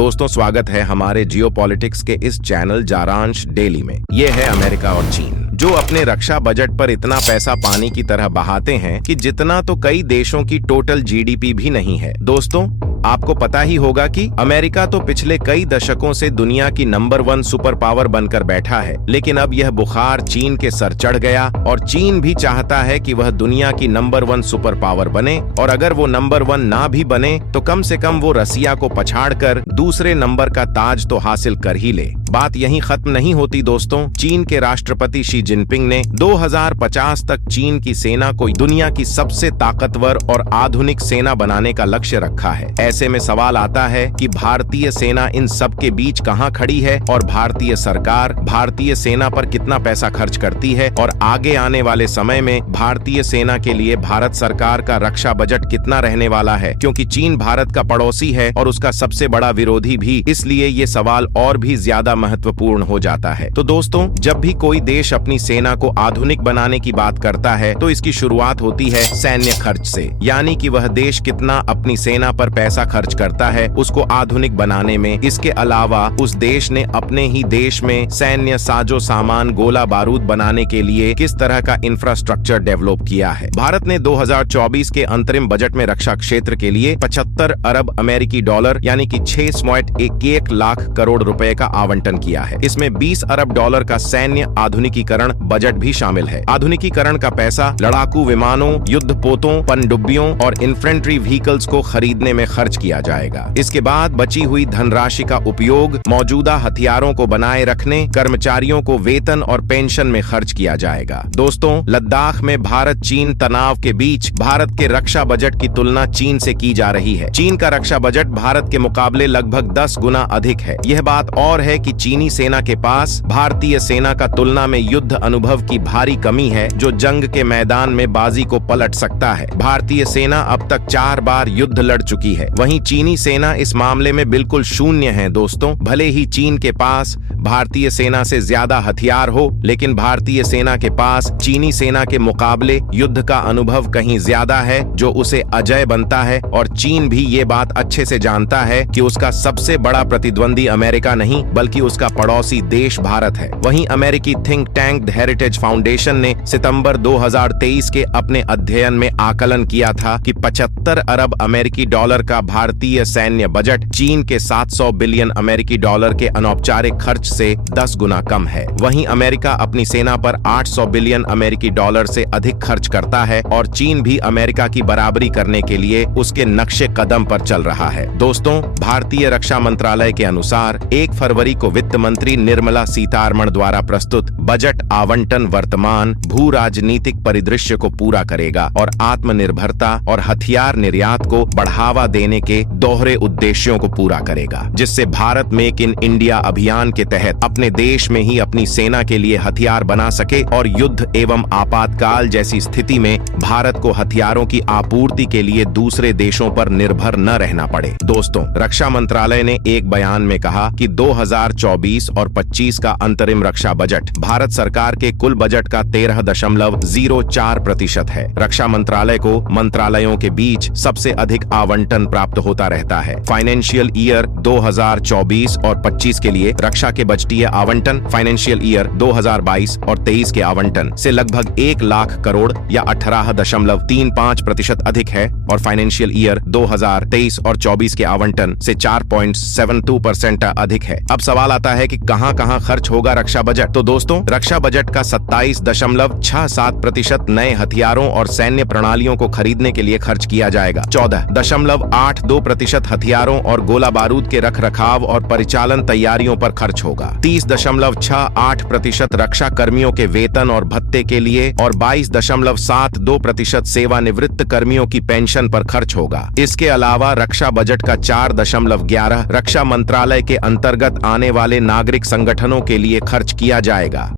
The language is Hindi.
दोस्तों, स्वागत है हमारे जियोपॉलिटिक्स के इस चैनल जारांश डेली में। ये है अमेरिका और चीन, जो अपने रक्षा बजट पर इतना पैसा पानी की तरह बहाते हैं कि जितना तो कई देशों की टोटल जीडीपी भी नहीं है। दोस्तों, आपको पता ही होगा कि अमेरिका तो पिछले कई दशकों से दुनिया की नंबर 1 सुपर पावर बनकर बैठा है, लेकिन अब यह बुखार चीन के सर चढ़ गया और चीन भी चाहता है कि वह दुनिया की नंबर 1 सुपर पावर बने, और अगर वो नंबर 1 ना भी बने तो कम से कम वो रसिया को पछाड़कर दूसरे नंबर का ताज तो हासिल कर ही ले। बात यहीं खत्म नहीं होती दोस्तों। चीन के राष्ट्रपति शी जिनपिंग ने 2050 तक चीन की सेना को दुनिया की सबसे ताकतवर और आधुनिक सेना बनाने का लक्ष्य रखा है। ऐसे में सवाल आता है कि भारतीय सेना इन सब के बीच कहां खड़ी है, और भारतीय सरकार भारतीय सेना पर कितना पैसा खर्च करती है, और आगे आने वाले समय में भारतीय सेना के लिए भारत सरकार का रक्षा बजट कितना रहने वाला है, क्योंकि चीन भारत का पड़ोसी है और उसका सबसे बड़ा विरोधी भी, इसलिए ये सवाल और भी ज्यादा महत्वपूर्ण हो जाता है। तो दोस्तों, जब भी कोई देश अपनी सेना को आधुनिक बनाने की बात करता है तो इसकी शुरुआत होती है सैन्य खर्च से, यानी कि वह देश कितना अपनी सेना पर पैसा खर्च करता है उसको आधुनिक बनाने में। इसके अलावा उस देश ने अपने ही देश में सैन्य साजो सामान गोला बारूद बनाने के लिए किस तरह का इंफ्रास्ट्रक्चर डेवलप किया है। भारत ने 2024 के अंतरिम बजट में रक्षा क्षेत्र के लिए 75 अरब अमेरिकी डॉलर यानी कि 6.11 लाख करोड़ रुपए का आवंटन किया है। इसमें 20 अरब डॉलर का सैन्य आधुनिकीकरण बजट भी शामिल है। आधुनिकीकरण का पैसा लड़ाकू विमानों, युद्ध पोतों, पनडुब्बियों और इन्फेंट्री व्हीकल्स को खरीदने में खर्च किया जाएगा। इसके बाद बची हुई धनराशि का उपयोग मौजूदा हथियारों को बनाए रखने, कर्मचारियों को वेतन और पेंशन में खर्च किया जाएगा। दोस्तों, लद्दाख में भारत चीन तनाव के बीच भारत के रक्षा बजट की तुलना चीन से की जा रही है। चीन का रक्षा बजट भारत के मुकाबले लगभग 10 गुना अधिक है। यह बात और है कि चीनी सेना के पास भारतीय सेना का तुलना में युद्ध अनुभव की भारी कमी है, जो जंग के मैदान में बाजी को पलट सकता है। भारतीय सेना अब तक 4 बार युद्ध लड़ चुकी है, वहीं चीनी सेना इस मामले में बिल्कुल शून्य है। दोस्तों, भले ही चीन के पास भारतीय सेना से ज्यादा हथियार हो, लेकिन भारतीय सेना के पास चीनी सेना के मुकाबले युद्ध का अनुभव कहीं ज्यादा है, जो उसे अजय बनता है। और चीन भी ये बात अच्छे से जानता है कि उसका सबसे बड़ा प्रतिद्वंदी अमेरिका नहीं बल्कि उसका पड़ोसी देश भारत है। वहीं अमेरिकी थिंक टैंक हेरिटेज फाउंडेशन ने सितंबर 2023 के अपने अध्ययन में आकलन किया था कि 75 अरब अमेरिकी डॉलर का भारतीय सैन्य बजट चीन के 700 बिलियन अमेरिकी डॉलर के अनौपचारिक खर्च से 10 गुना कम है। वहीं अमेरिका अपनी सेना पर 800 बिलियन अमेरिकी डॉलर से अधिक खर्च करता है, और चीन भी अमेरिका की बराबरी करने के लिए उसके नक्शे कदम पर चल रहा है। दोस्तों, भारतीय रक्षा मंत्रालय के अनुसार 1 फरवरी को वित्त मंत्री निर्मला सीतारमण द्वारा प्रस्तुत बजट आवंटन वर्तमान भू राजनीतिक परिदृश्य को पूरा करेगा और आत्मनिर्भरता और हथियार निर्यात को बढ़ावा देने के दोहरे उद्देश्यों को पूरा करेगा, जिससे भारत मेक इन इंडिया अभियान के तहत अपने देश में ही अपनी सेना के लिए हथियार बना सके, और युद्ध एवं आपातकाल जैसी स्थिति में भारत को हथियारों की आपूर्ति के लिए दूसरे देशों पर निर्भर न रहना पड़े। दोस्तों, रक्षा मंत्रालय ने एक बयान में कहा कि 2024 और 25 का अंतरिम रक्षा बजट भारत सरकार के कुल बजट का 13.04% है। रक्षा मंत्रालय को मंत्रालयों के बीच सबसे अधिक आवंटन प्राप्त होता रहता है। फाइनेंशियल ईयर 2024 और 25 के लिए रक्षा के बजटीय आवंटन फाइनेंशियल ईयर 2022 और 23 के आवंटन से लगभग 1 लाख करोड़ या 18.35% अधिक है, और फाइनेंशियल ईयर 2023 और 24 के आवंटन से 4.72% अधिक है। अब सवाल आता है कि कहां-कहां खर्च होगा रक्षा बजट। तो दोस्तों, रक्षा बजट का 27.67% नए हथियारों और सैन्य प्रणालियों को खरीदने के लिए खर्च किया जाएगा। 14.82% हथियारों और गोला बारूद के रखरखाव और परिचालन तैयारियों पर खर्च होगा। 30.68% रक्षा कर्मियों के वेतन और भत्ते के लिए, और 22.72% सेवानिवृत्त कर्मियों की पेंशन पर खर्च होगा। इसके अलावा रक्षा बजट का 4.11 रक्षा मंत्रालय के अंतर्गत आने वाले नागरिक संगठनों के लिए खर्च किया जाएगा।